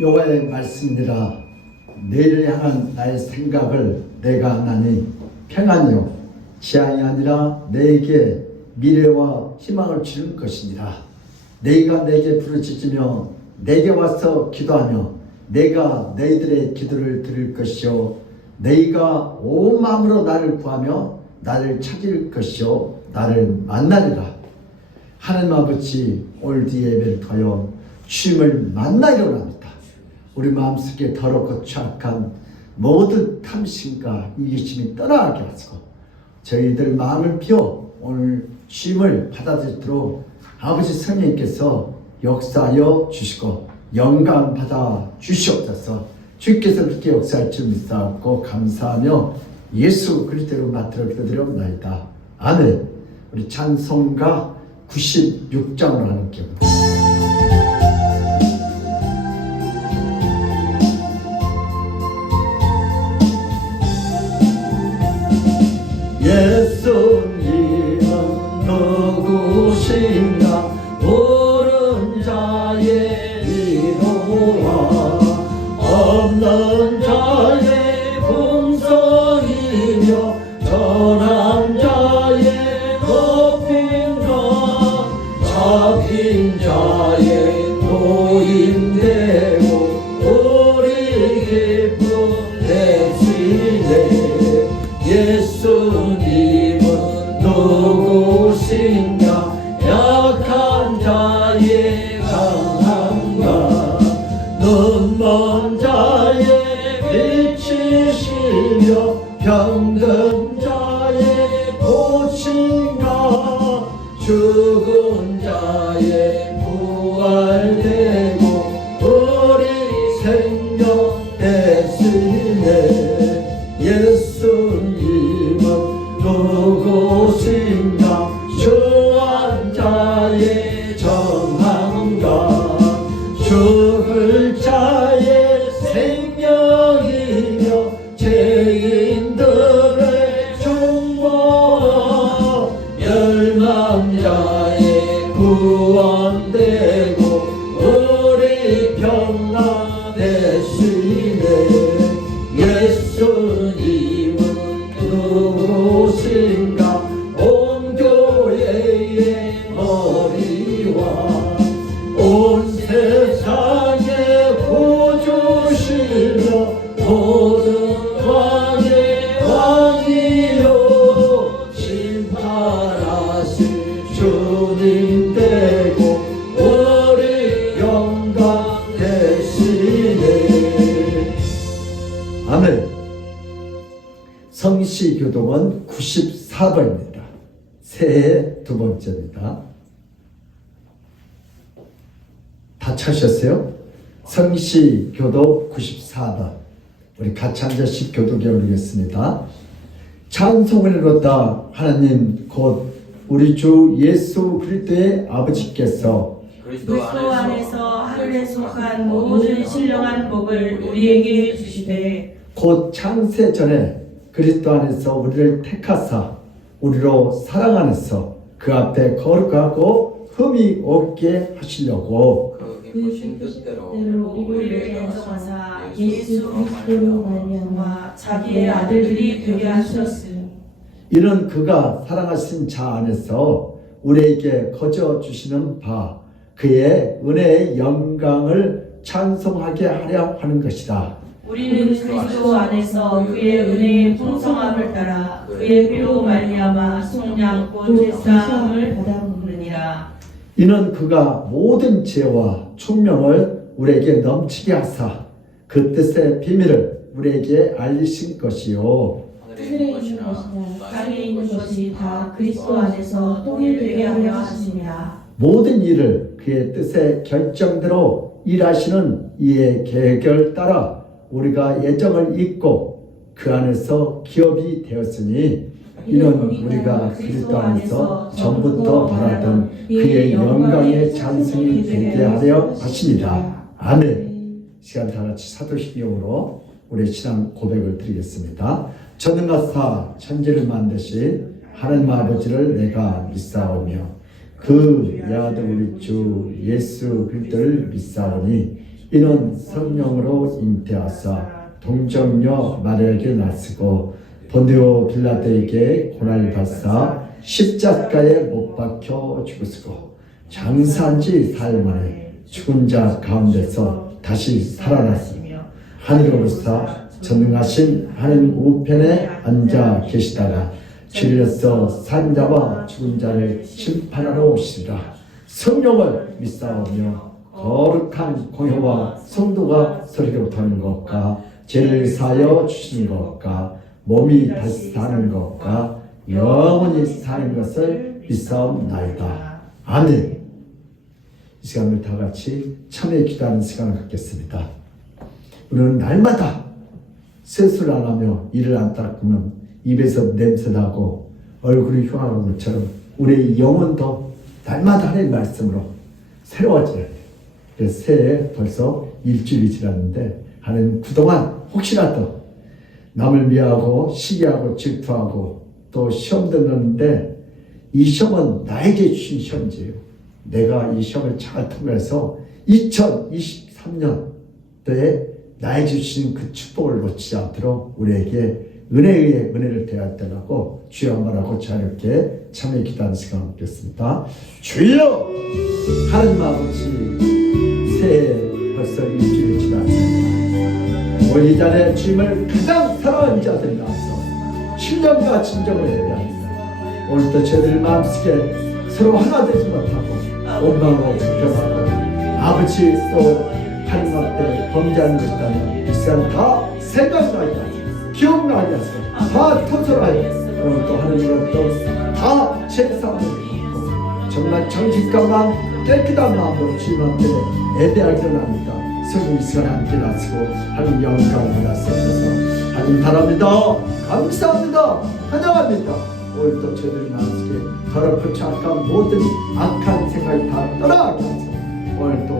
여호와의 말씀이니라. 내일을 향한 나의 생각을 내가 하나니 평안이요 재앙이 아니라 내게 미래와 희망을 주는 것이니라. 너희가 내게 부르짖으며 내게 와서 기도하며 내가 너희들의 기도를 들을 것이요 너희가 온 마음으로 나를 구하며 나를 찾을 것이요 나를 만나리라. 하나님 아버지, 오늘 이 예배를 통하여 주님을 만나기로 합니다. 우리 마음속에 더럽고 추악한 모든 탐심과 이기심이 떠나게 하시고 저희들 마음을 비워 오늘 주님을 받아들이도록 아버지 성령님께서 역사하여 주시고 영광 받아 주시옵소서. 주께서 그렇게 역사할 줄 믿사옵고 감사하며 예수 그리스도로 맡들어 기도드려옵나이다. 아멘. 우리 찬송가 96장으로 하는 기도입니다. 예수님은 누구신가 옳은 자의 위로와 없는 자의 풍성이며 전한 자의 높임과 잡힌 자의 노임되고 우리 기쁨 되시네. 예수님은 누구신가 약한 자의 강함과 눈먼 자의 빛이시며 병든 자의 고친가 죽은 자의 부활되고 죽을 자의 생명이며 죄인들의 중보 멸망자의 구원되고 우리 평화 되시네. 예수님은 누구신가 온 교회의 머리와 온 세상의 구주시며 모든 왕의 왕이요 심판하실 주님 되고 우리 영광 되시네. 아멘. 성시교독은 94번입니다. 새해 두 번째입니다. 다 찾으셨어요? 성시교독 94번. 우리 같이 앉아씩 교독해 올리겠습니다. 찬송을 이뤘다. 하나님 곧 우리 주 예수 그리스도의 아버지께서 그리스도 안에서 하늘에 속한 모든 신령한 복을 우리에게 주시되 곧 창세 전에 그리스도 안에서 우리를 택하사 우리로 사랑 안에서 그 앞에 거룩하고 흠이 없게 하시려고 그 기쁘신 뜻대로 우리를 인정하사 예수 그리스도로 말미암아 자기의 아들들이 되게 하셨으니 이는 그가 사랑하신 자 안에서 우리에게 거저 주시는 바 그의 은혜의 영광을 찬송하게 하려 하는 것이다. 우리는 그리스도 안에서 그의 은혜의 풍성함을 따라 그의 피로 말미암아 속량 곧 제사함을 받아오느니라. 이는 그가 모든 지혜와 총명을 우리에게 넘치게 하사 그 뜻의 비밀을 우리에게 알리신 것이요 하늘에 있는 것이나 땅에 있는 것이 다 그리스도 안에서 통일되게 하려 하시니라. 모든 일을 그의 뜻의 결정대로 일하시는 이의 계획을 따라 우리가 예정을 잊고 그 안에서 기업이 되었으니 이는 우리가 그리스도 안에서 전부터 바라던 그의 영광의 찬송이 되게 하려 하십니다. 아멘. 시간 다 같이 사도신경으로 우리 신앙 고백을 드리겠습니다. 전능하사 천지를 만드신 하나님 아버지를 내가 믿사오며 그 아들 우리 주 예수 그리스도를 믿사오니 이는 성령으로 잉태하사 동정녀 마리아에게 나시고 본디오 빌라도에게 고난을 받사 십자가에 못 박혀 죽으시고 장사한 지 사흘 만에 죽은 자 가운데서 다시 살아났으며 하늘로부터 전능하신 하나님 우편에 앉아 계시다가 주일에서 산 자와 죽은 자를 심판하러 오시리라. 성령을 믿사오며 거룩한 공회와 성도가 서리로 타는 것과 죄를 사하여 주시는 것과 몸이 다시 사는 것과 영원히 사는 것을 믿사옵나이다. 아멘. 이 시간을 다 같이 참여 기도하는 시간을 갖겠습니다. 우리는 날마다 세수를 안 하며 이를 안 닦으면 입에서 냄새나고 얼굴이 흉하는 것처럼 우리의 영혼도 날마다 하나님의 말씀으로 새로워져야 돼요. 그래서 새해 벌써 일주일이 지났는데 하나님 그동안 혹시라도 남을 미워하고 시기하고 질투하고 또 시험 듣는데 이 시험은 나에게 주신 시험이에요. 내가 이 시험을 잘 통해서 2023년도에 나에게 주신 그 축복을 놓치지 않도록 우리에게 은혜의 은혜를 대하더라고 주여 말하고 자유롭게 참여 기도하는 시간을 갖겠습니다. 주여 하나님 아버지 새해 벌써 일주일이 지났습니다. 우리 이 자리에 주님을 가장 사랑하는 자들이 나와서 신령과 진정을 해야 합니다. 오늘도 저희들 마음속에 서로 하나 되지 못하고 원망하고 불평하고 아버지 또 하나님 앞에 범죄하는 것이라면 이 시간 다 생각나게 하소서 기억나게 하소서 다 터져나게 하소서 오늘 또 하나님으로 또다 제사함을 받고 정말 정직감과 깨끗한 마음으로 주님 앞에 예배하기 원합니다. 성령 이 시간 함께 나시고 하나님 영광을 받았옵소서. 하나님 바랍니다. 감사합니다. 환영합니다. 오늘 또 저희들 마음속에 더럽고 착한 모든 악한 생각이 다 떠나가게 하소서. 오늘 또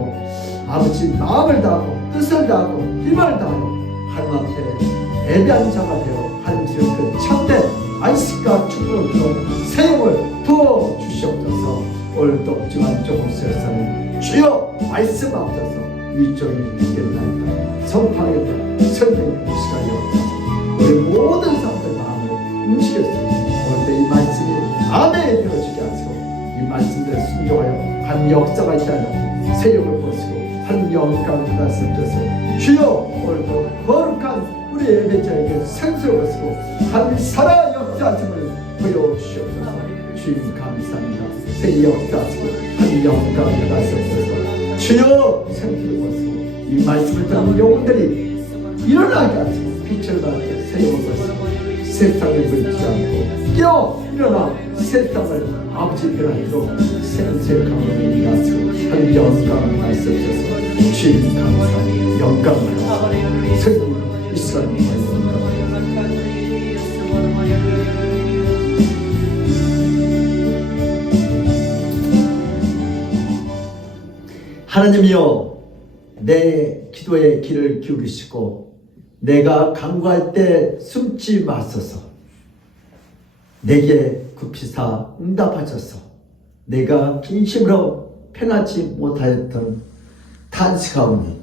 아버지 마음을 다하고 뜻을 다하고 힘을 다하여 하나님 앞에 예배한 자가 되어 하나님의 그 참된 안식과 축복을 주어 새 영을 부어 주시옵소서. 오늘도 묵직한 종을 세우사는 주여 말씀하옵소서. 이 종이 믿겠나이다 선포하겠다 설명의 시간이 없다. 우리 모든 사람들 마음을 움직였습니다. 오늘도 이 말씀이 아멘이 되어지게 하시고 이 말씀대로 순종하여 한 역사가 있다면 새 영을 보시고 한 영감을 받았으옵소서. 주여 오늘도 거룩한 우리 예배자에게 생수를 보시고 한 살아 역사하심을 보여주시옵소서. 주님 감사합니다. 새 역사하시고 한 영감을 받았으옵소서. 주여 생수를 보시고 이 말씀을 듣는 영혼들이 일어나게 하시고 빛을 받아 새 영을 보시고 세상을 물지 않고 깨어 일어나 세상을 아버지 변화로 생수의 강을 하시고 한 영감을 받았으옵소서. 주님 감사합니다. 영감을 하시고 성령 이스라엘 하나님이여 내 기도에 귀를 기울이시고 내가 간구할 때 숨지 마소서. 내게 굽히사 응답하소서. 내가 진심으로 편하지 못하였던 탄식하오니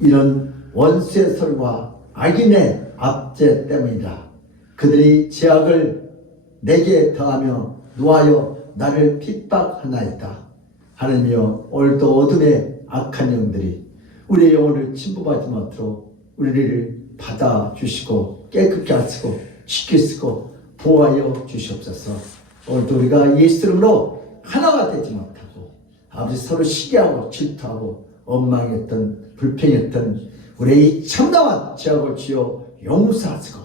이런 원수의 손과 악인의 압제 때문이다. 그들이 죄악을 내게 더하며 노하여 나를 핍박하나이다. 하나님이여 오늘도 어둠의 악한 영들이 우리의 영혼을 침범하지 못하도록 우리를 받아주시고 깨끗게 하시고 지키시고 보호하여 주시옵소서. 오늘도 우리가 예수 이름으로 하나가 되지 못하고 아버지 서로 시기하고 질투하고 원망했던 불평했던 우리의 이 참담한 죄악을 주여 용서하시고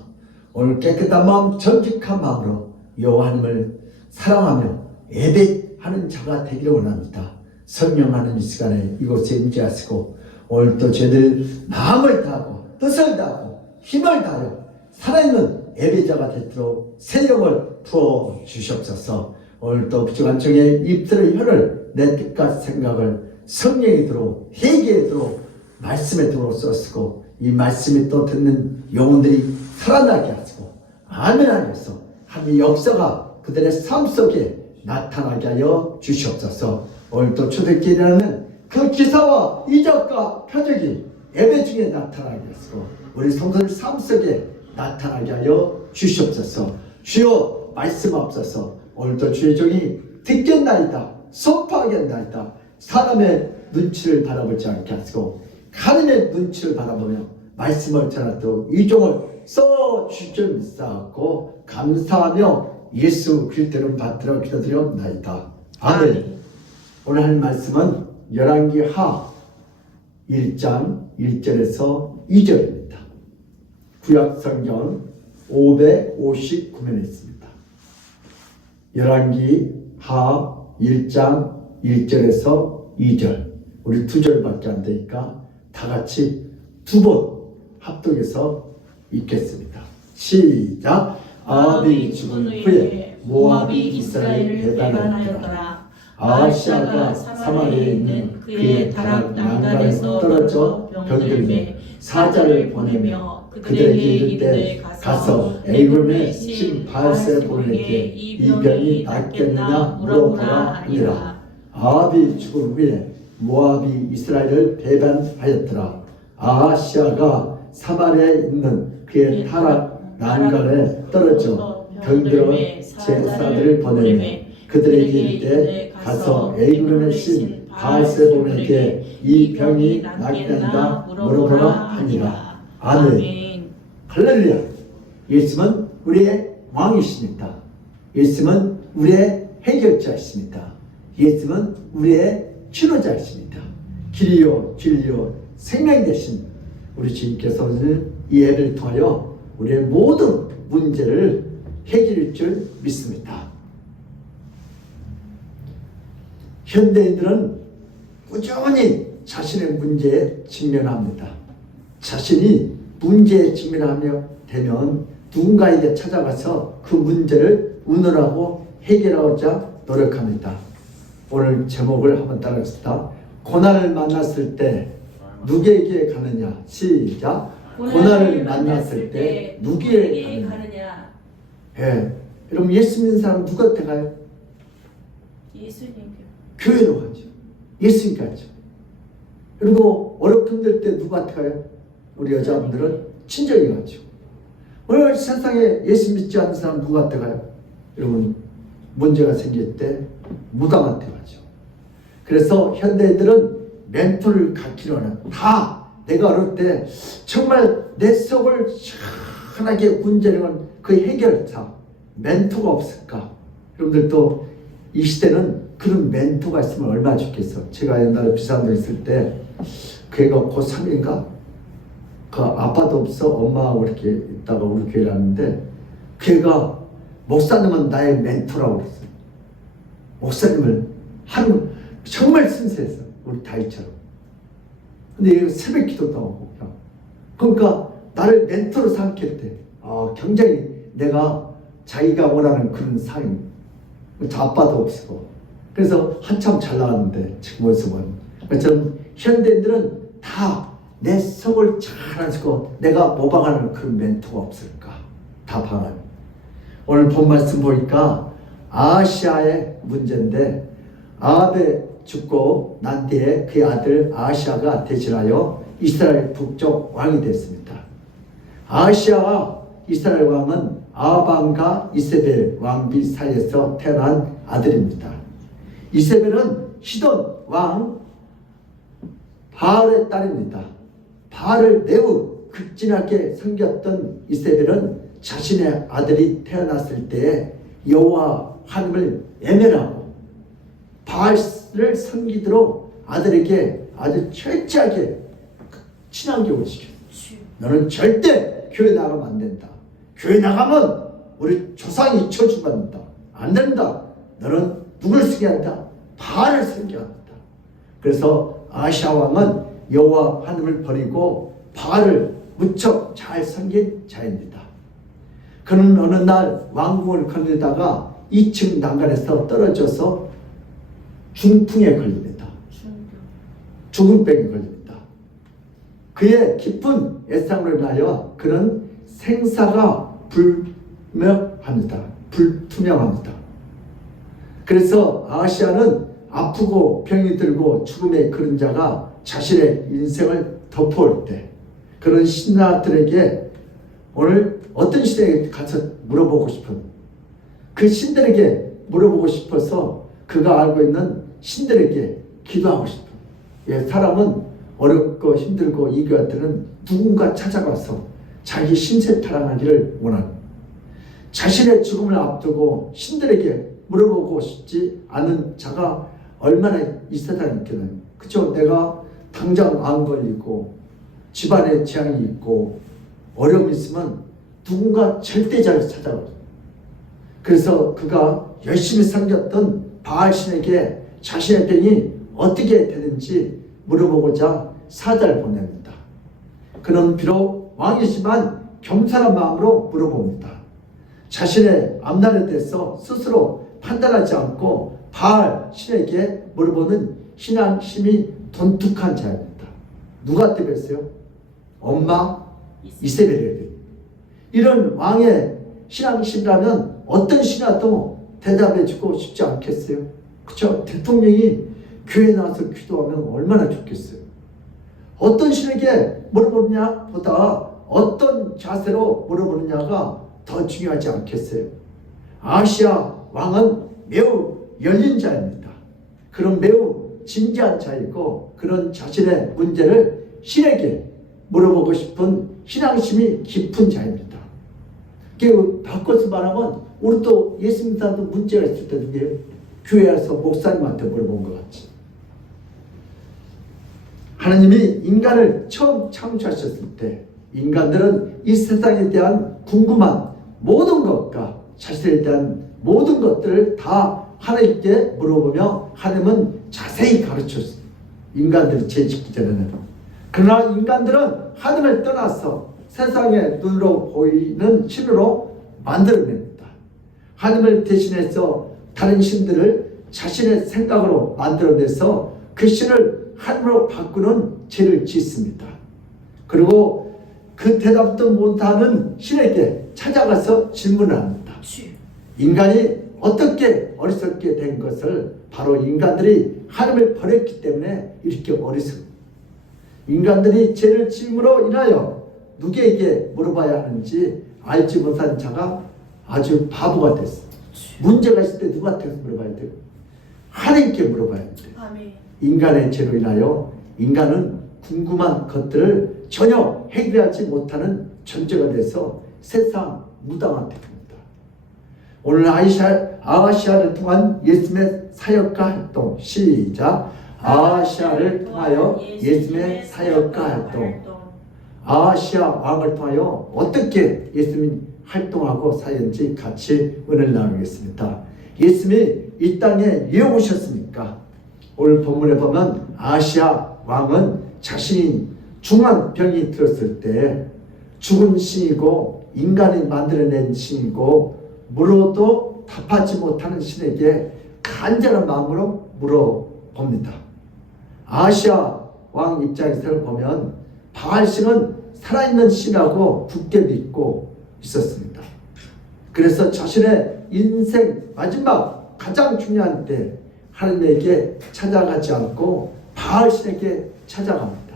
오늘 깨끗한 마음 정직한 마음으로 여호와 하나님을 사랑하며 예배하는 자가 되기를 원합니다. 성령하는 이 시간에 이곳에 임재하시고 오늘도 저희들 마음을 다하고 뜻을 다하고 힘을 다하여 살아있는 예배자가 되도록 새 영을 부어 주시옵소서. 오늘도 부족한 종의 입술의 혀를 내 뜻과 생각을 성령이 들어 회개에 들어 말씀에 들어 쓰시고 이 말씀이 또 듣는 영혼들이 살아나게 하시고 아멘 하면서 하나님의 역사가 그들의 삶 속에 나타나게 하여 주시옵소서. 오늘도 초대교회라는 그 기사와 이적과 표적이 예배 중에 나타나게 하시고 우리 성도들 삶 속에 나타나게 하여 주시옵소서. 주여 말씀하옵소서. 오늘도 주의 종이 듣겠나이다 선포하겠나이다. 사람의 눈치를 바라보지 않게 하시고 하나님의 눈치를 바라보며 말씀을 전하도록 이 종을 써주실 줄 믿사옵고 감사하며 예수 그리스도를 받들어 기도드리옵나이다. 아멘. 오늘 할 말씀은 열왕기 하 1장 1절에서 2절입니다. 구약성경 559면에 있습니다. 열왕기 하 1장 1절에서 2절 우리 2절밖에 안 되니까 다 같이 두 번 합독해서 읽겠습니다. 시작. 아합이 죽은 후에 모압이 이스라엘을 배반하였더라. 아하시아가 사마리아에 있는 그의 다락 난간에서 떨어져 병들매 사자를 보내며 그들에게 이르되 가서 애굽의 신 바알세볼에게 이 병이 낫겠느냐 물어보라 하니라. 아합이 죽은 후에 모압이 이스라엘을 배반하였더라. 아하시아가 사마리아에 있는 그의 타락 난간에 떨어져 병들어 제사들을 보내며 그들에게 이르되 가서 애굽의 신 바알세볼에게 이 병이 낫겠느냐 물어보라 하니라. 아멘. 할렐루야. 예수는 우리의 왕이십니다. 예수는 우리의 해결자이십니다. 예수는 우리의 치료자이십니다. 길이요 진리요 생명이 되신 우리 주님께서는 이 예배를 통하여 우리의 모든 문제를 해결할 줄 믿습니다. 현대인들은 꾸준히 자신의 문제에 직면합니다. 자신이 문제에 직면하며 되면 누군가에게 찾아가서 그 문제를 의논하고 해결하고자 노력합니다. 오늘 제목을 한번 따라합시다. 고난을 만났을 때 누구에게 가느냐? 시작. 고난을 만났을 때 누구에게 가느냐? 예. 여러분 예수 믿는 사람 누구한테 가요? 예수님께. 교회로 가죠. 예수님께 가죠. 그리고 어렵고 힘들 때 누구한테 가요? 우리 여자분들은 친정에 가죠. 오늘 세상에 예수 믿지 않는 사람 누구한테 가요? 여러분 문제가 생길 때 무당한테 가죠. 그래서 현대인들은 멘토를 갖기로 하는, 다 내가 어릴 때 정말 내 속을 시원하게 문제는 그 해결사 멘토가 없을까? 여러분들도 이 시대는 그런 멘토가 있으면 얼마나 좋겠어. 제가 옛날에 비상도 있을 때 걔가 고3인가 그 아빠도 없어 엄마하고 이렇게 있다가 우리 교회를 왔는데 걔가 목사님은 나의 멘토라고 그랬어요. 목사님을 하는 정말 순수했어. 우리 다이처럼. 근데 얘가 새벽 기도도 하고 그러니까 나를 멘토로 삼켰대. 굉장히 내가 자기가 원하는 그런 삶. 아빠도 없고 그래서 한참 잘 나왔는데 지금 모습은 좀 현대인들은 다 내 속을 잘 아시고 내가 모방하는 그런 멘토가 없을까? 다 방안. 오늘 본 말씀 보니까 아시아의 문제인데 아합이 죽고 난 뒤에 그의 아들 아시아가 대신하여 이스라엘 북쪽 왕이 됐습니다. 아시아와 이스라엘 왕은 아합과 이세벨 왕비 사이에서 태어난 아들입니다. 이세벨은 시돈 왕 바알의 딸입니다. 바알을 매우 극진하게 섬겼던 이세벨은 자신의 아들이 태어났을 때 여호와 하나님을 애멸하고 바알을 섬기도록 아들에게 아주 철저하게 친환경을 시켰어요. 너는 절대 교회 나가면 안 된다. 교회 나가면 우리 조상이 잊혀주간다. 안 된다. 너는 누굴 섬겨한다? 바알을 섬겨한다. 그래서 아시아 왕은 여호와 하나님을 버리고 바알을 무척 잘 섬긴 자입니다. 그는 어느 날 왕궁을 거느리다가 2층 난간에서 떨어져서 중풍에 걸립니다. 죽음병에 걸립니다. 그의 깊은 애상으로 인하여 그는 생사가 불투명합니다. 그래서 아시아는 아프고 병이 들고 죽음의 그림자가 자신의 인생을 덮어올 때 그런 신하들에게 오늘 어떤 시대에 가서 물어보고 싶은 그 신들에게 물어보고 싶어서 그가 알고 있는 신들에게 기도하고 싶은, 사람은 어렵고 힘들고 이교할 때는 누군가 찾아가서 자기 신세 타랑하기를 원하는, 자신의 죽음을 앞두고 신들에게 물어보고 싶지 않은 자가 얼마나 이 세상에 있겠나요? 그쵸? 내가 당장 안 걸리고 집안에 재앙이 있고 어려움이 있으면 누군가 절대자를 찾아가요. 그래서 그가 열심히 섬겼던 바알신에게 자신의 병이 어떻게 되는지 물어보고자 사자를 보냅니다. 그는 비록 왕이지만 겸손한 마음으로 물어봅니다. 자신의 앞날에 대해서 스스로 판단하지 않고 바알 신에게 물어보는 신앙심이 돈독한 자입니다. 누구한테 뵀어요? 엄마 이세벨에게. 이런 왕의 신앙심이라면 어떤 신하도 대답해주고 싶지 않겠어요? 그렇죠? 대통령이 교회에 나와서 기도하면 얼마나 좋겠어요? 어떤 신에게 물어보느냐 보다 어떤 자세로 물어보느냐가 더 중요하지 않겠어요? 아시아 왕은 매우 열린 자입니다. 그런 매우 진지한 자이고 그런 자신의 문제를 신에게 물어보고 싶은 신앙심이 깊은 자입니다. 바꿔서 말하면 우리도 예수 믿는 사람도 문제가 있을 때 누구예요? 교회에서 목사님한테 물어본 것 같지. 하나님이 인간을 처음 창조하셨을 때 인간들은 이 세상에 대한 궁금한 모든 것과 자신에 대한 모든 것들을 다 하나님께 물어보며 하나님은 자세히 가르쳤어요. 인간들이 죄 짓기 전에는. 그러나 인간들은 하나님을 떠나서 세상의 눈으로 보이는 신으로 만들어냅니다. 하나님을 대신해서 다른 신들을 자신의 생각으로 만들어내서 그 신을 하나님으로 바꾸는 죄를 짓습니다. 그리고 그 대답도 못하는 신에게 찾아가서 질문을 합니다. 인간이 어떻게 어리석게 된 것을 바로 인간들이 하나님을 버렸기 때문에 이렇게 어리석습니다. 인간들이 죄를 지음으로 인하여 누구에게 물어봐야 하는지 알지 못한 자가 아주 바보가 됐습니다. 문제가 있을 때 누구한테 물어봐야 돼요? 하나님께 물어봐야 돼요. 아멘. 인간의 죄로 인하여 인간은 궁금한 것들을 전혀 해결하지 못하는 존재가 돼서 세상 무당한테 됩니다. 오늘 아시아를 통한 예수님의 사역과 활동 시작. 아시아를 통하여 예수님의 사역과 활동. 아시아 왕을 통하여 어떻게 예수님이 활동하고 사였는지 같이 은혜를 나누겠습니다. 예수님이 이 땅에 왜 오셨습니까? 오늘 본문에 보면 아시아 왕은 자신이 중한 병이 들었을 때 죽은 신이고 인간이 만들어낸 신이고 물어도 답하지 못하는 신에게 간절한 마음으로 물어봅니다. 아시아 왕 입장에서 보면 바알신은 살아있는 신이라고 굳게 믿고 있었습니다. 그래서 자신의 인생 마지막 가장 중요한 때 하나님에게 찾아가지 않고 바알신에게 찾아갑니다.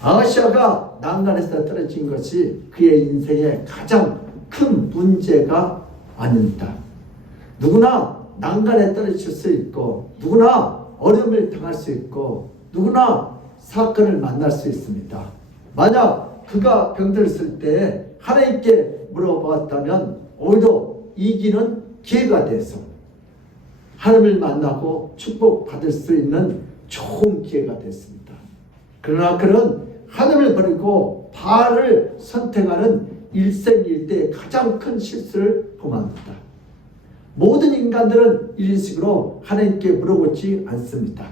아시아가 난간에서 떨어진 것이 그의 인생의 가장 큰 문제가 아닙니다. 누구나 난간에 떨어질 수 있고 누구나 어려움을 당할 수 있고 누구나 사건을 만날 수 있습니다. 만약 그가 병들었을 때 하나님께 물어봤다면 오히려 이기는 기회가 돼서 하나님을 만나고 축복받을 수 있는 좋은 기회가 됐습니다. 그러나 그는 하나님을 버리고 바알을 선택하는 일생일대의 가장 큰 실수를 범합니다. 모든 인간들은 이런 식으로 하나님께 물어보지 않습니다.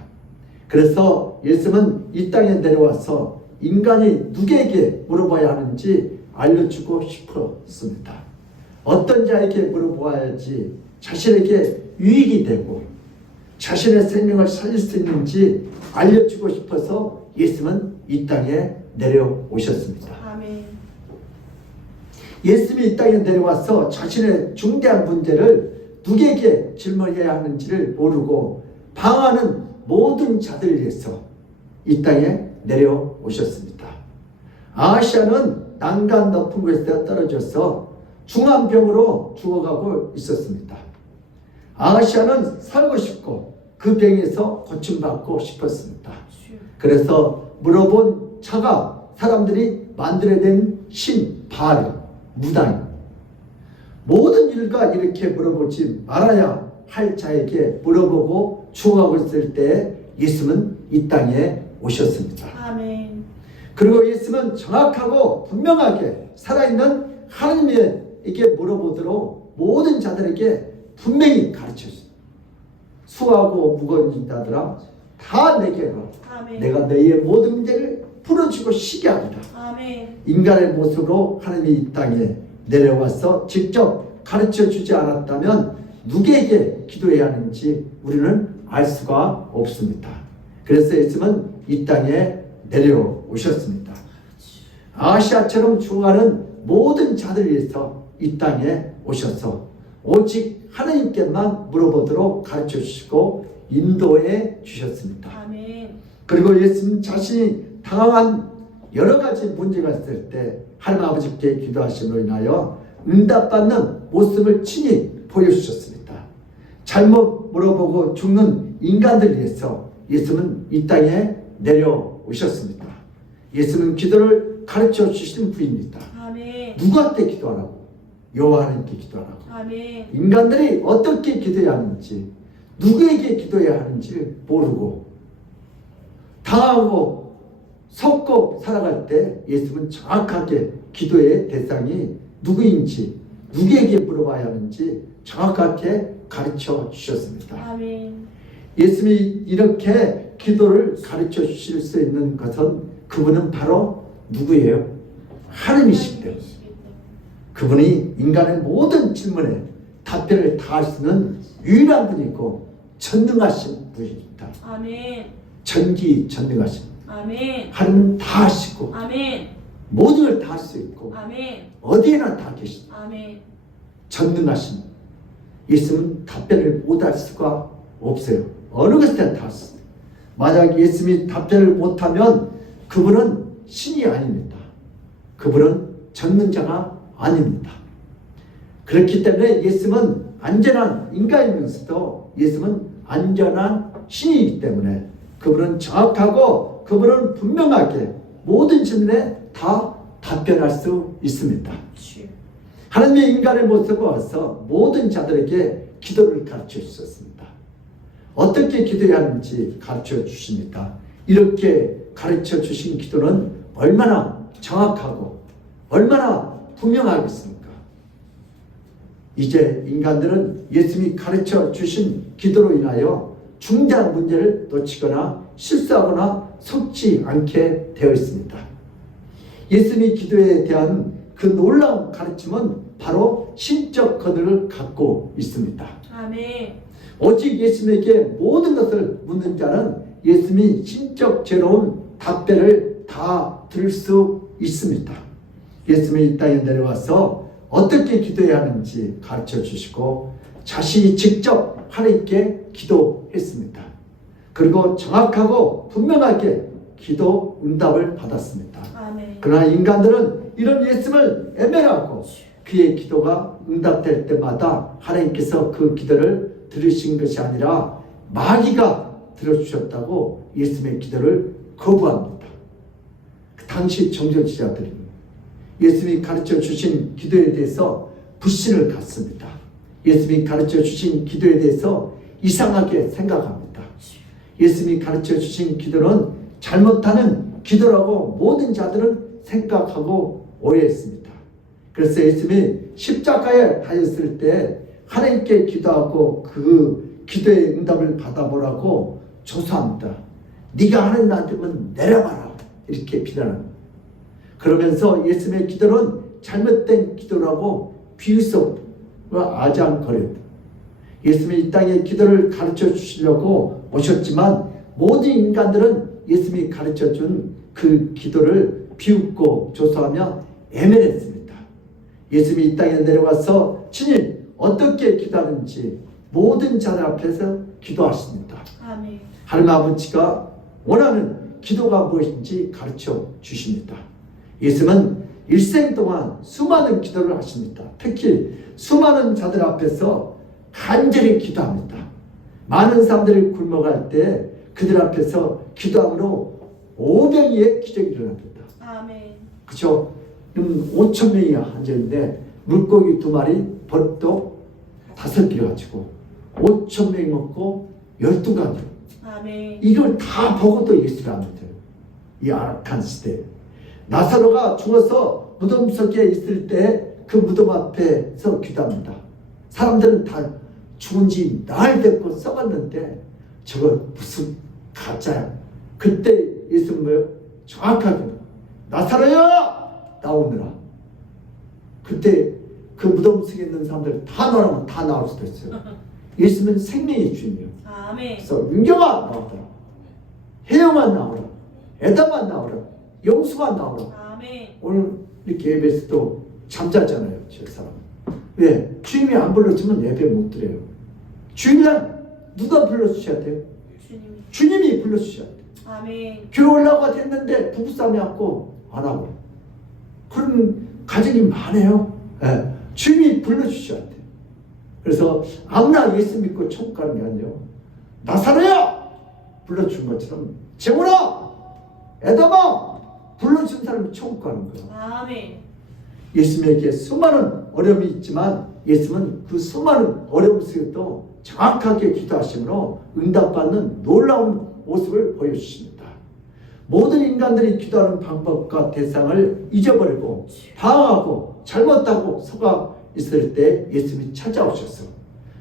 그래서 예수님은 이 땅에 내려와서 인간이 누구에게 물어봐야 하는지 알려주고 싶었습니다. 어떤 자에게 물어보아야지 자신에게 유익이 되고 자신의 생명을 살릴 수 있는지 알려주고 싶어서 예수님은 이 땅에 내려오셨습니다. 아멘. 예수님이 이 땅에 내려와서 자신의 중대한 문제를 누구에게 질문해야 하는지를 모르고 방황하는 모든 자들을 위해서 이 땅에 내려오셨습니다. 아시아는 난간 높은 곳에 떨어져서 중환병으로 죽어가고 있었습니다. 아시아는 살고 싶고 그 병에서 고침받고 싶었습니다. 그래서 물어본 자가 사람들이 만들어낸 신 바알 무당 모든 일과 이렇게 물어보지 말아야 할 자에게 물어보고 죽어가고 있을 때 예수님은 이 땅에 오셨습니다. 아멘. 그리고 예수님은 정확하고 분명하게 살아있는 하나님에게 물어보도록 모든 자들에게 분명히 가르쳤습니다. 수고하고 무거운 자들아 다 내게 와. 아멘. 내가 너희의 모든 문제를 풀어주고 쉬게 하리라. 아멘. 인간의 모습으로 하나님이 이 땅에 내려와서 직접 가르쳐 주지 않았다면 누구에게 기도해야 하는지 우리는 알 수가 없습니다. 그래서 예수님은 이 땅에 내려오셨습니다. 아시아처럼 죽어가는 모든 자들을 위해서 이 땅에 오셔서 오직 하나님께만 물어보도록 가르쳐 주시고 인도해 주셨습니다. 아멘. 그리고 예수님 자신이 당한 여러 가지 문제가 있을 때 하나님 아버지께 기도하심으로 인하여 응답받는 모습을 친히 보여주셨습니다. 잘못 물어보고 죽는 인간들을 위해서 예수님은 이 땅에 내려오셨습니다. 예수님은 기도를 가르쳐 주신 분입니다. 아멘. 누구한테 기도하라고? 여호와 하나님께 기도하라고. 아멘. 인간들이 어떻게 기도해야 하는지 누구에게 기도해야 하는지 모르고 당하고 속고 살아갈 때 예수님은 정확하게 기도의 대상이 누구인지 누구에게 물어봐야 하는지 정확하게 가르쳐 주셨습니다. 아멘. 예수님이 이렇게 기도를 가르쳐 주실 수 있는 것은 그분은 바로 누구예요? 하나님이시기 때문에 그분이 인간의 모든 질문에 답변을 다 할 수 있는 유일한 분이고 전능하신 분이십니다. 아멘. 전지전능하신 아멘. 하나님은 다 하시고 아멘. 모든 걸 다 할 수 있고 아멘. 어디에나 다 계십니다. 아멘. 전능하신 예수님은 답변을 못할 수가 없어요. 어느 것이든 다 했습니다. 만약 예수님이 답변을 못하면 그분은 신이 아닙니다. 그분은 전능자가 아닙니다. 그렇기 때문에 예수님은 안전한 인간이면서도 예수님은 안전한 신이기 때문에 그분은 정확하고 그분은 분명하게 모든 질문에 다 답변할 수 있습니다. 하나님의 인간의 모습을 와서 모든 자들에게 기도를 가르쳐 주셨습니다. 어떻게 기도해야 하는지 가르쳐 주십니다. 이렇게 가르쳐 주신 기도는 얼마나 정확하고 얼마나 분명하겠습니까? 이제 인간들은 예수님이 가르쳐 주신 기도로 인하여 중대한 문제를 놓치거나 실수하거나 속지 않게 되어 있습니다. 예수님이 기도에 대한 그 놀라운 가르침은 바로 신적 근원을 갖고 있습니다. 아멘. 오직 예수님에게 모든 것을 묻는 자는 예수님이 신적 죄로운 답변을 다 들을 수 있습니다. 예수님이 이 땅에 내려와서 어떻게 기도해야 하는지 가르쳐 주시고 자신이 직접 하나님께 기도했습니다. 그리고 정확하고 분명하게 기도 응답을 받았습니다. 아멘. 그러나 인간들은 이런 예수님을 애매하고 그의 기도가 응답될 때마다 하나님께서 그 기도를 들으신 것이 아니라 마귀가 들어주셨다고 예수님의 기도를 거부합니다. 그 당시 종교지자들이 예수님이 가르쳐 주신 기도에 대해서 불신을 갖습니다. 예수님이 가르쳐 주신 기도에 대해서 이상하게 생각합니다. 예수님이 가르쳐 주신 기도는 잘못하는 기도라고 모든 자들은 생각하고 오해했습니다. 그래서 예수님이 십자가에 달렸을 때 하나님께 기도하고 그 기도의 응답을 받아보라고 조사합니다. 네가 하는 나한테면 내려봐라 이렇게 비난합니다. 그러면서 예수님의 기도는 잘못된 기도라고 비웃음과 아장거립니다. 예수님이 이 땅에 기도를 가르쳐 주시려고 오셨지만 모든 인간들은 예수님이 가르쳐 준 그 기도를 비웃고 조사하며 애매했습니다. 예수님이 이 땅에 내려와서 친히 어떻게 기도하는지 모든 자들 앞에서 기도하십니다. 아멘. 하나님 아버지가 원하는 기도가 무엇인지 가르쳐 주십니다. 예수님은 일생 동안 수많은 기도를 하십니다. 특히 수많은 자들 앞에서 간절히 기도합니다. 많은 사람들이 굶어갈 때 그들 앞에서 기도함으로 500여의 기적이 일어납니다. 아멘. 그죠? 5천 명이 앉아있는데 물고기 2마리 벌떡 5개 가지고 5천 명이 먹고 12가지. 아멘. 이걸 다 보고도 예수를 안 믿어요. 이 악한 시대에. 나사로가 죽어서 무덤 속에 있을 때 그 무덤 앞에서 기도합니다. 사람들은 다 죽은 지 나흘 됐고 썩었는데 저거 무슨 가짜야. 그때 예수님을 정확하게 나사로야 나오느라. 그때 그 무덤 속에 있는 사람들 다 나오면 다 나올 수도 있어요. 예수님은 생명의 주인이에요. 아멘. 그래서 윤경아 나오더라. 혜영아 나오라. 에다만 나오라. 영수가 나오라. 아멘. 오늘 이렇게 예배에서도 잠자잖아요. 저 사람. 왜? 주님이 안 불러주면 예배 못 드려요. 주님은 누가 불러주셔야 돼요? 주님. 주님이 불러주셔야 돼요. 아멘. 교회 올라가 됐는데 부부싸움이 왔고 안 하고 그런 가정이 많아요. 예. 주님이 불러주셔야 돼요. 그래서 아무나 예수 믿고 천국 가는 게 아니에요. 나사로야 불러준 것처럼 재훈아 에다마 불러준 사람이 천국 가는 거예요. 아멘. 예수님에게 수많은 어려움이 있지만 예수님은 그 수많은 어려움 속에도 정확하게 기도하심으로 응답받는 놀라운 모습을 보여주십니다. 모든 인간들이 기도하는 방법과 대상을 잊어버리고 방황하고 잘못하고 속아 있을 때 예수님이 찾아오셔서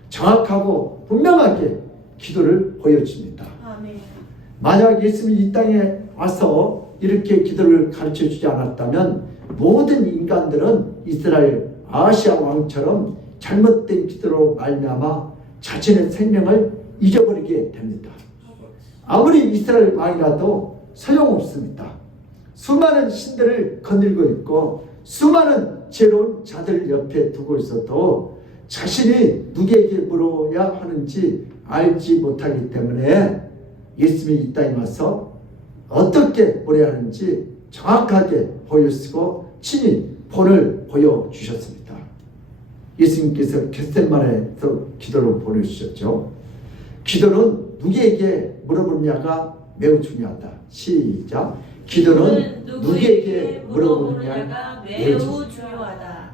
정확하고 분명하게 기도를 보여줍니다. 아멘. 만약 예수님이 이 땅에 와서 이렇게 기도를 가르쳐주지 않았다면 모든 인간들은 이스라엘 아하시아 왕처럼 잘못된 기도로 말미암아 자신의 생명을 잊어버리게 됩니다. 아무리 이스라엘 왕이라도 소용없습니다. 수많은 신들을 거느리고 있고 수많은 지혜로운 자들 옆에 두고 있어도 자신이 누구에게 물어야 하는지 알지 못하기 때문에 예수님이 이 땅에 와서 어떻게 물어야 하는지 정확하게 보여주시고 친히 본을 보여주셨습니다. 예수님께서 겟세마네에서 기도를 보내주셨죠. 기도는 누구에게 물어보느냐가 매우 중요하다. 시작. 기도는 누구에게 물어보느냐가 매우 중요하다.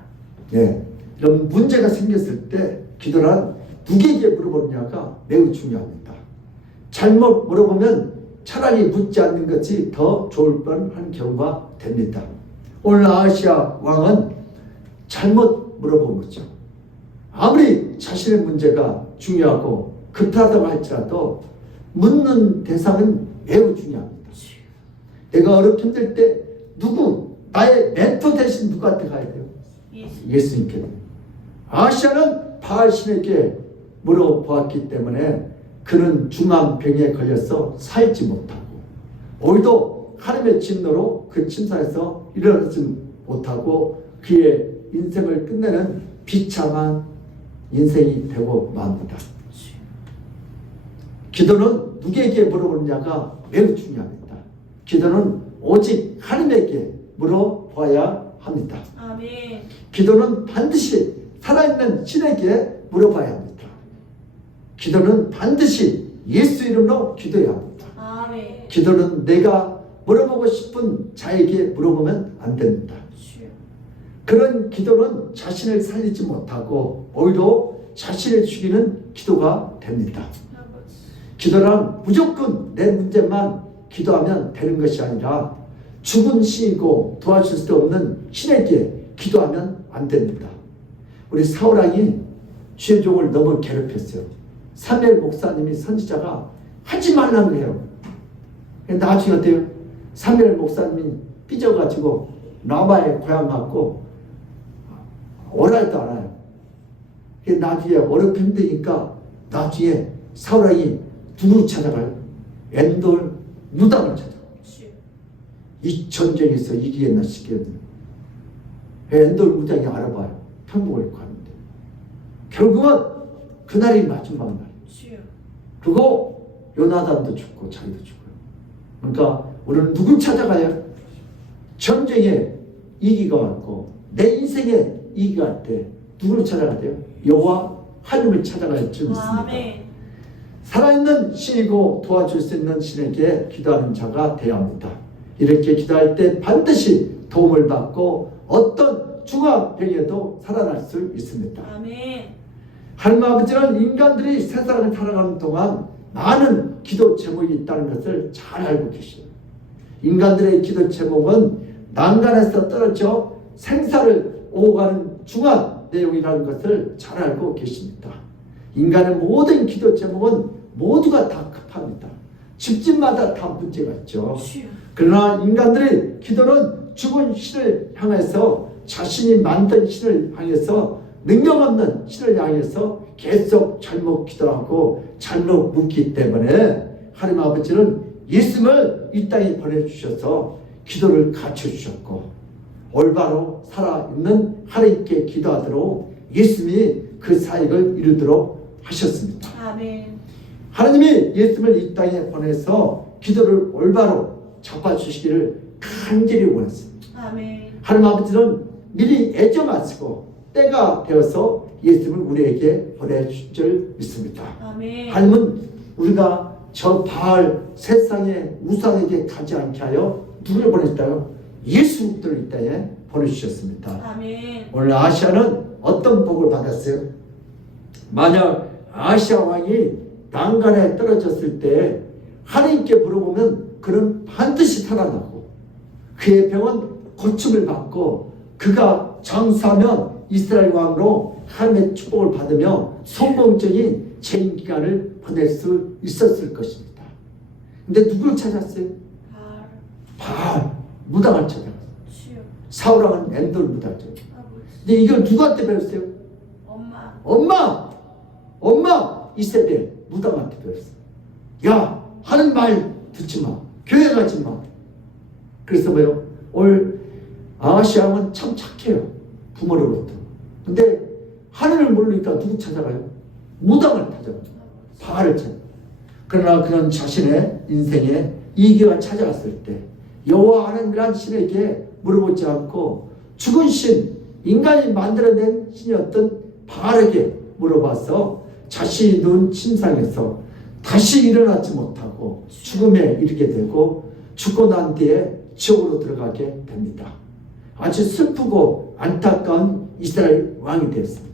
네, 이런 문제가 생겼을 때 기도란 누구에게 물어보느냐가 매우 중요합니다. 잘못 물어보면 차라리 묻지 않는 것이 더 좋을 뻔한 경우가 됩니다. 오늘 아하시아 왕은 잘못 물어본 거죠. 아무리 자신의 문제가 중요하고 급하다고 할지라도 묻는 대상은 매우 중요합니다. 내가 어렵게 힘들 때 누구, 나의 멘토 대신 누구한테 가야 돼요? 예수님께. 아하시아는 바알신에게 물어보았기 때문에 그는 중암병에 걸려서 살지 못하고 오히려 하나님의 진노로 그 침상에서 일어나지 못하고 그의 인생을 끝내는 비참한 인생이 되고 맙니다. 기도는 누구에게 물어보느냐가 매우 중요합니다. 기도는 오직 하나님에게 물어봐야 합니다. 아멘. 기도는 반드시 살아있는 신에게 물어봐야 합니다. 기도는 반드시 예수 이름으로 기도해야 합니다. 아멘. 기도는 내가 물어보고 싶은 자에게 물어보면 안 됩니다. 그런 기도는 자신을 살리지 못하고 오히려 자신을 죽이는 기도가 됩니다. 기도란 무조건 내 문제만 기도하면 되는 것이 아니라 죽은 신이고 도와줄 수 없는 신에게 기도하면 안 됩니다. 우리 사울왕이 주의 종을 너무 괴롭혔어요. 사무엘 목사님이 선지자가 하지 말라고 해요. 나중에 어때요? 사무엘 목사님이 삐져가지고 라마에 고향 갔고 오랄도 알아요. 나중에 어렵게 힘드니까 나중에 사울왕이 누구를 찾아가요? 엔돌 무당을 찾아가요. 이 전쟁에서 이기겠나 싶겠네. 엔돌 무당이 알아봐요. 편복을 입고 하는데 결국은 그날이 마지막 날. 그리고 요나단도 죽고 자기도 죽어요. 그러니까 우리는 누굴 찾아가요? 전쟁에 이기가 왔고 내 인생에 이기가 할 때 누구를 찾아가야 돼요? 여호와 하나님을 찾아갈 줄 믿습니다. 아멘. 살아있는 신이고 도와줄 수 있는 신에게 기도하는 자가 되어야 합니다. 이렇게 기도할 때 반드시 도움을 받고 어떤 중암병에도 살아날 수 있습니다. 아멘. 하나님 아버지는 인간들이 세상을 살아가는 동안 많은 기도 제목이 있다는 것을 잘 알고 계시죠. 인간들의 기도 제목은 난간에서 떨어져 생사를 오가는 중한 내용이라는 것을 잘 알고 계십니다. 인간의 모든 기도 제목은 모두가 다 급합니다. 집집마다 다 문제가 있죠. 그러나 인간들의 기도는 죽은 신을 향해서 자신이 만든 신을 향해서 능력 없는 신을 향해서 계속 잘못 기도하고 잘못 묻기 때문에 하나님 아버지는 예수님을 이 땅에 보내주셔서 기도를 가르쳐주셨고 올바로 살아있는 하나님께 기도하도록 예수님이 그 사역을 이루도록 하셨습니다. 아멘. 하나님이 예수님을 이 땅에 보내서 기도를 올바로 잡아주시기를 간절히 원했습니다. 아멘. 하나님 아버지는 미리 애정하시고 때가 되어서 예수님을 우리에게 보내줄 줄 믿습니다. 아멘. 하나님은 우리가 저 바알 세상의 우상에게 가지 않게 하여 누구를 보내셨다요? 예수 그리스도를 이 땅에 보내주셨습니다. 아멘. 오늘 아시아는 어떤 복을 받았어요? 만약 아시아 왕이 난간에 떨어졌을 때 하나님께 물어보면 그는 반드시 살아나고 그의 병은 고침을 받고 그가 장수하면 이스라엘 왕으로 하나님의 축복을 받으며 성공적인 재임 기간을 보낼 수 있었을 것입니다. 근데 누구를 찾았어요? 바알 무당을 찾아갔어요. 사울왕은 엔돌 무당이죠. 근데 이걸 누구한테 배웠어요? 엄마 이세벨 무당한 기도했어. 야, 하는 말 듣지 마. 교회 가지 마. 그래서 뭐요? 오늘 아하시아는 참 착해요. 부모로부터. 근데 하늘을 모르니까 누구 찾아가요? 무당을 찾아가요. 바알을 찾아가요. 그러나 그는 자신의 인생에 이기가 찾아갔을 때 여호와 하나님이란 신에게 물어보지 않고 죽은 신, 인간이 만들어낸 신이었던 바알에게 물어봐서 자신이 누운 침상에서 다시 일어나지 못하고 죽음에 이르게 되고 죽고 난 뒤에 지옥으로 들어가게 됩니다. 아주 슬프고 안타까운 이스라엘 왕이 되었습니다.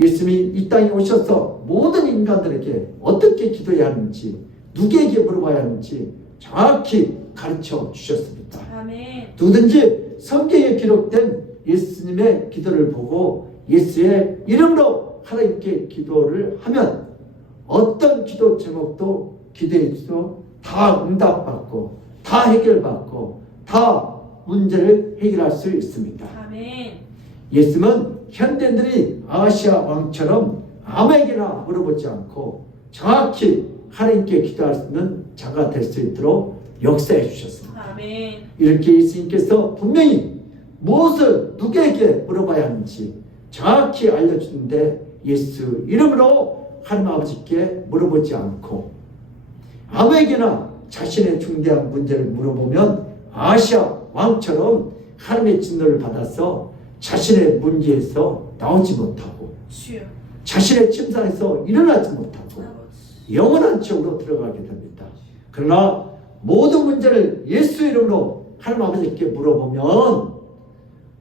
예수님이 이 땅에 오셔서 모든 인간들에게 어떻게 기도해야 하는지, 누구에게 물어봐야 하는지 정확히 가르쳐 주셨습니다. 아멘. 누구든지 성경에 기록된 예수님의 기도를 보고 예수의 이름으로 하나님께 기도를 하면 어떤 기도 제목도 기도해도 다 응답받고 다 해결받고 다 문제를 해결할 수 있습니다. 아멘. 예수님은 현대인들이 아하시아 왕처럼 아무에게나 물어보지 않고 정확히 하나님께 기도할 수 있는 자가 될 수 있도록 역사해 주셨습니다. 아멘. 이렇게 예수님께서 분명히 무엇을 누구에게 물어봐야 하는지 정확히 알려주는데 예수 이름으로 하나님 아버지께 물어보지 않고 아무에게나 자신의 중대한 문제를 물어보면 아하시아 왕처럼 하나님의 진노를 받아서 자신의 문제에서 나오지 못하고 주여. 자신의 침상에서 일어나지 못하고 영원한 지옥으로 들어가게 됩니다. 그러나 모든 문제를 예수 이름으로 하나님 아버지께 물어보면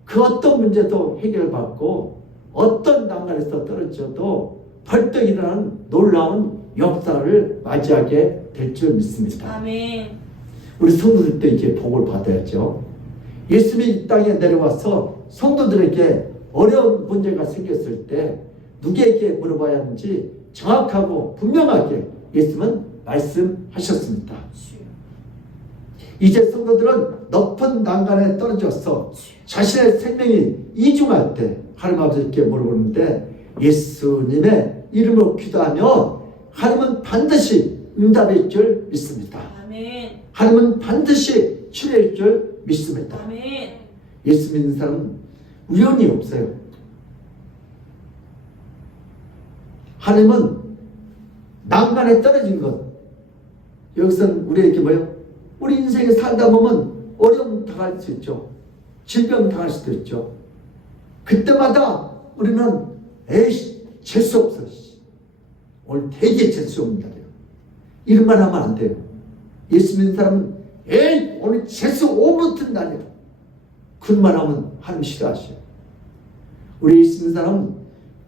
그 어떤 문제도 해결받고 어떤 난간에서 떨어져도 벌떡 일어나는 놀라운 역사를 맞이하게 될 줄 믿습니다. 아멘. 우리 성도들도 이제 복을 받아야죠. 예수님이 이 땅에 내려와서 성도들에게 어려운 문제가 생겼을 때 누구에게 물어봐야 하는지 정확하고 분명하게 예수님은 말씀하셨습니다. 주여. 이제 성도들은 높은 난간에 떨어져서 자신의 생명이 이중할 때 하나님 아버지께 물어보는데 예수님의 이름으로 기도하면 하나님은 반드시 응답할 줄 믿습니다. 아멘. 하나님은 반드시 치료할 줄 믿습니다. 아멘. 예수 믿는 사람은 우연이 없어요. 하나님은 난간에 떨어진 것, 여기서는 우리에게 뭐예요? 우리 인생에 살다 보면 어려움 당할 수 있죠. 질병 당할 수도 있죠. 그때마다 우리는 에이씨 재수 없어. 오늘 되게 재수 없는 날이에요. 이런 말 하면 안 돼요. 예수 믿는 사람은 에이 오늘 재수 오붙은 날이야. 그런 말 하면 하나님 싫어하셔요. 우리 예수 믿는 사람은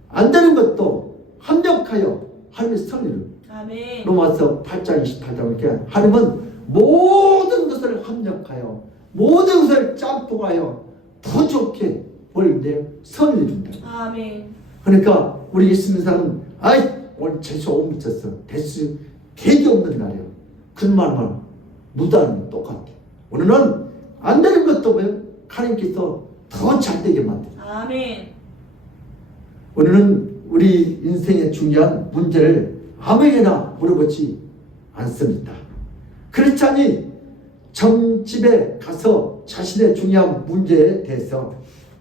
안 되는 것도 합력하여 하나님의 선의를 아멘. 로마서 8장 28장 이렇게 하나님은 모든 것을 합력하여 모든 것을 짬뽕하여 더 좋게 보이는데 선을 준다. 아멘. 그러니까 우리 예수 믿는 사람은 아이 오늘 재수 못 미쳤어. 대수 되게 없는 날이에요. 그 말만 무단은 똑같아. 오늘은 안 되는 것도 왜 하나님께서 더 잘 되게 만들어. 아멘. 우리는 우리 인생의 중요한 문제를 아무에게나 물어보지 않습니다. 그렇지 점집에 가서 자신의 중요한 문제에 대해서